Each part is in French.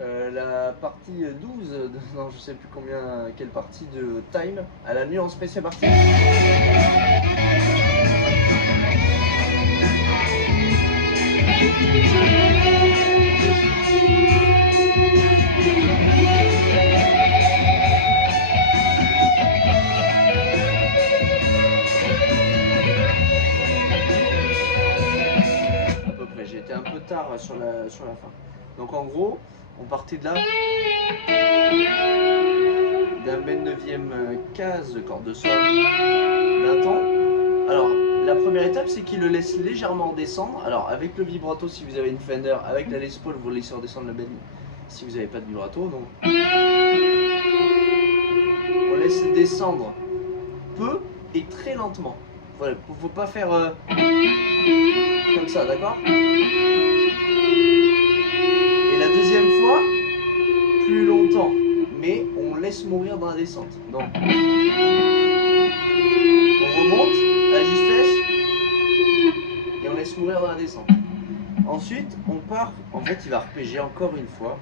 La partie 12, non je sais plus combien, quelle partie de Time, à la nuance spéciale partie. À peu près, j'ai été un peu tard sur la fin. Donc en gros, on partait de là, d'un bend 9e case, corde de sol, d'un ton. Alors, la première étape, c'est qu'il le laisse légèrement descendre. Alors, avec le vibrato, si vous avez une Fender, avec la Les Paul, vous laissez redescendre le bend si vous n'avez pas de vibrato. Donc, on laisse descendre peu et très lentement. Voilà, faut pas faire comme ça, d'accord? Et la deuxième fois, plus longtemps, mais on laisse mourir dans la descente. Donc, on remonte à la justesse et on laisse mourir dans la descente. Ensuite, on part, en fait, il va arpéger encore une fois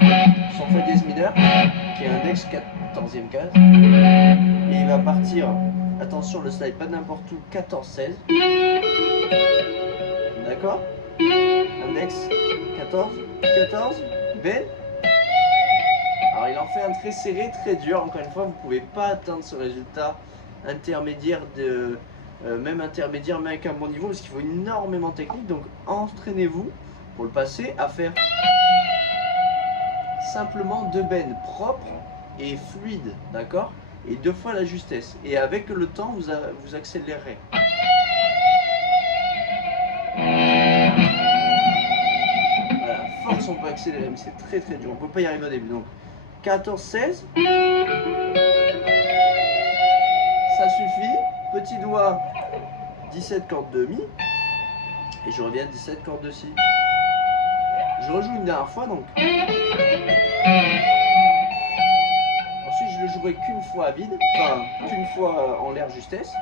son fa dièse mineur, qui est index 14e case, et il va partir, attention le slide pas n'importe où, 14-16, d'accord? Index 14, 14, bend. Alors il en fait un très serré, très dur, encore une fois vous ne pouvez pas atteindre ce résultat intermédiaire même intermédiaire, mais avec un bon niveau, parce qu'il faut énormément de technique. Donc entraînez-vous pour le passer à faire simplement 2 bends propres et fluides, d'accord? Et 2 fois la justesse. Et avec le temps, vous accélérerez. Voilà, force on peut accélérer, mais c'est très très dur. On peut pas y arriver au début. Donc 14-16. Ça suffit. Petit doigt, 17 cordes de mi. Et je reviens 17 cordes de si. Je rejoue une dernière fois donc. Ensuite je le jouerai qu'une fois à vide, enfin qu'une fois en l'air justesse.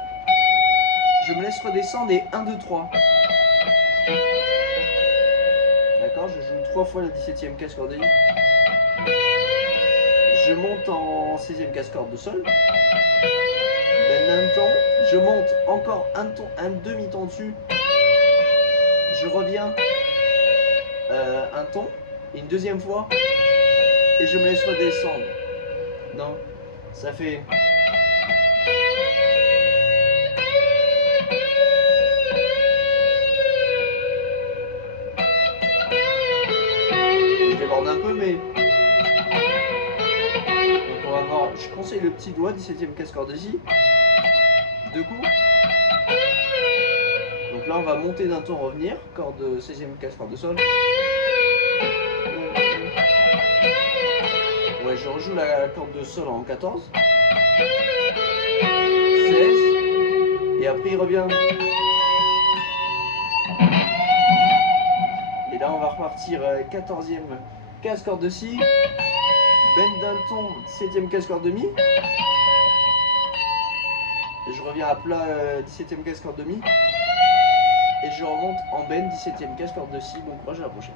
Je me laisse redescendre et 1, 2, 3. D'accord, je joue 3 fois la 17e case corde de mi. Je monte en 16e case corde de sol. Bend un ton, je monte encore un demi-ton dessus. Je reviens un ton, et une deuxième fois, et je me laisse redescendre. Non, ça fait. Je déborde un peu, mais. Donc on va voir, je conseille le petit doigt, 17e case corde de si. 2 coups. Donc là on va monter d'un ton, revenir, corde 16e case corde de sol. Ouais, je rejoue la corde de sol en 14. 16. Et après il revient. Et là on va repartir 14e case corde de si. Bend d'un ton, 17e case corde de mi. Et je reviens à plat 17e case corde de mi. Et je remonte en bend 17e case corde de si. Bon courage, à la prochaine.